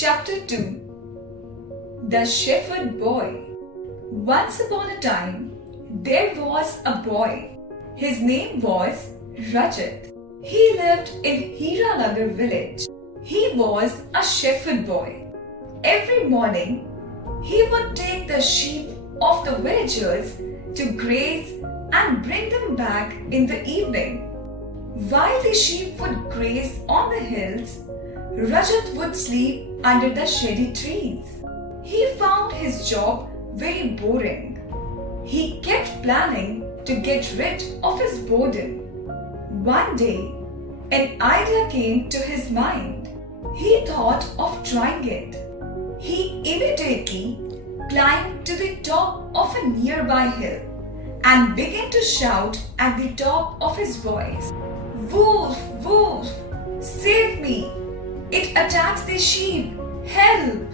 Chapter 2. The Shepherd Boy. Once upon a time, there was a boy. His name was Rajat. He lived in Hiranagar village. He was a shepherd boy. Every morning, he would take the sheep of the villagers to graze and bring them back in the evening. While the sheep would graze on the hills, Rajat would sleep under the shady trees. He found his job very boring. He kept planning to get rid of his boredom. One day, an idea came to his mind. He thought of trying it. He immediately climbed to the top of a nearby hill and began to shout at the top of his voice, "Wolf, wolf, save me! It attacks the sheep! Help!"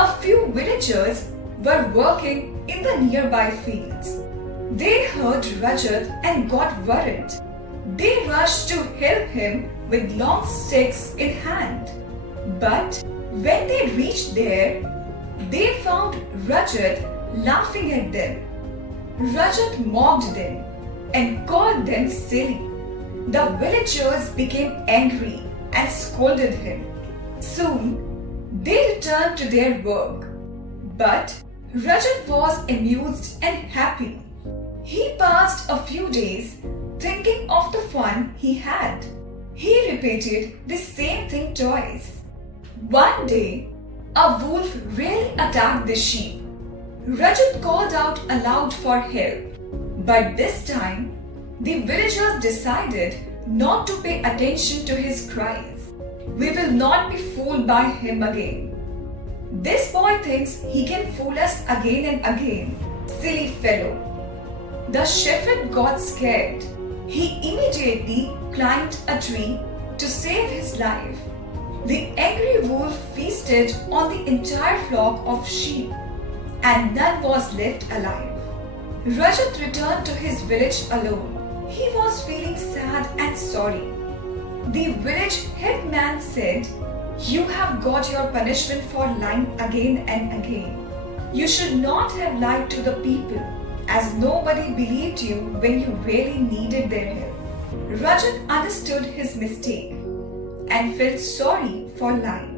A few villagers were working in the nearby fields. They heard Rajat and got worried. They rushed to help him with long sticks in hand. But when they reached there, they found Rajat laughing at them. Rajat mocked them and called them silly. The villagers became angry and scolded him. Soon, they returned to their work. But Rajat was amused and happy. He passed a few days thinking of the fun he had. He repeated the same thing twice. One day, a wolf really attacked the sheep. Rajat called out aloud for help. But this time, the villagers decided not to pay attention to his cries. "We will not be fooled by him again. This boy thinks he can fool us again and again. Silly fellow." The shepherd got scared. He immediately climbed a tree to save his life. The angry wolf feasted on the entire flock of sheep, and none was left alive. Rajat returned to his village alone. He was feeling sad and sorry. The village headman said, "You have got your punishment for lying again and again. You should not have lied to the people, as nobody believed you when you really needed their help." Rajat understood his mistake and felt sorry for lying.